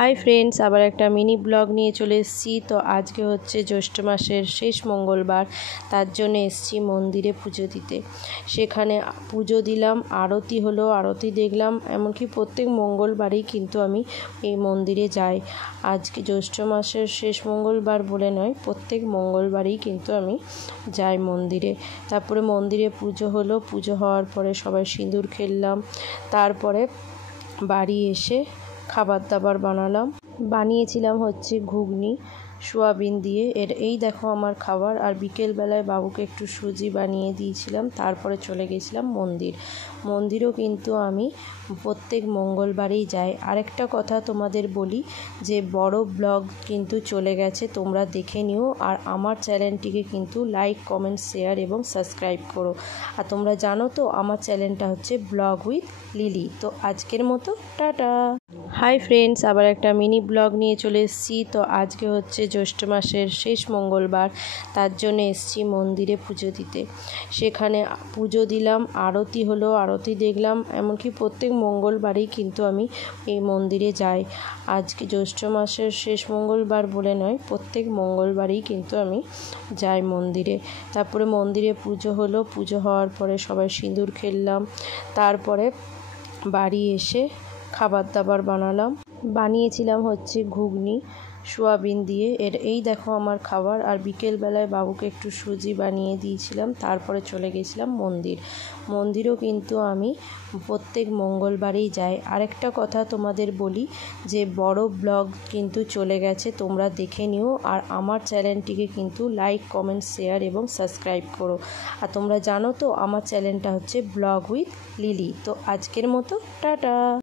Hi friends आबार एक mini blog निये चले एसेछि। तो आज के होच्छे ज्यैष्ठ मासेर शेष मंगलबार, तार जोन्नो एसेछि मंदिरे पुजो दिते। सेखाने पुजो दिलाम, आरती हलो, आरती देखलाम। एमनकि प्रत्येक मंगलबारेई किन्तु आमि एई मंदिरे जाई। आज के ज्यैष्ठ मासेर शेष मंगलबार बोले नय, प्रत्येक मंगलबारेई किन्तु आमि जाई मंदिरे। तारपरे मंदिरे पुजो हलो, पुजो हওয়ার परे सबाई सिंदूर खेललाम। तारपरे बाड़ी एसे खाबार दाबार बानालाम। बानिয়েছিলাম হচ্ছে ঘুগনি সোয়াবিন দিয়ে। এই দেখো আমার খাবার। আর বিকেল বেলায় বাবুকে একটু সুজি বানিয়ে দিয়েছিলাম। তারপরে চলে গেছিলাম মন্দিরেও কিন্তু আমি প্রত্যেক মঙ্গলবারেই যাই। আরেকটা কথা তোমাদের বলি যে বড় ব্লগ কিন্তু চলে গেছে, তোমরা দেখে নিও। আর আমার চ্যানেলটিকে কিন্তু লাইক, কমেন্ট, শেয়ার এবং সাবস্ক্রাইব করো। আর তোমরা জানো তো আমার চ্যানেলটা হচ্ছে ব্লগ উইথ লিলি। তো আজকের মতো টাটা। হাই ফ্রেন্ডস আবার একটা মিনি ব্লগ নিয়ে চলে এসেছি। তো আজকে হচ্ছে জ্যৈষ্ঠ মাসের শেষ মঙ্গলবার, তার জন্য এসেছি মন্দিরে পুজো দিতে। সেখানে পুজো দিলাম, আরতি হলো, আরতি দেখলাম। এমনকি প্রত্যেক মঙ্গলবারেই কিন্তু আমি এই মন্দিরে যাই। আজকে জ্যৈষ্ঠ মাসের শেষ মঙ্গলবার বলে নয়, প্রত্যেক মঙ্গলবারেই কিন্তু আমি যাই মন্দিরে। তারপরে মন্দিরে পুজো হলো, পুজো হওয়ার পরে সবাই সিঁদুর খেললাম। তারপরে বাড়ি এসে খাবার দাবার বানালাম। বানিয়েছিলাম হচ্ছে ঘুগনি সোয়াবিন দিয়ে। এই দেখো আমার খাবার। আর বিকেল বেলায় বাবুকে একটু সুজি বানিয়ে দিয়েছিলাম। তারপরে চলে গেছিলাম মন্দিরেও কিন্তু আমি প্রত্যেক মঙ্গলবারেই যাই। আরেকটা কথা তোমাদের বলি যে বড় ব্লগ কিন্তু চলে গেছে, তোমরা দেখে নিও। আর আমার চ্যানেলটিকে কিন্তু লাইক, কমেন্ট, শেয়ার এবং সাবস্ক্রাইব করো। আর তোমরা জানো তো আমার চ্যানেলটা হচ্ছে ব্লগ উইথ লিলি। তো আজকের মতো টাটা।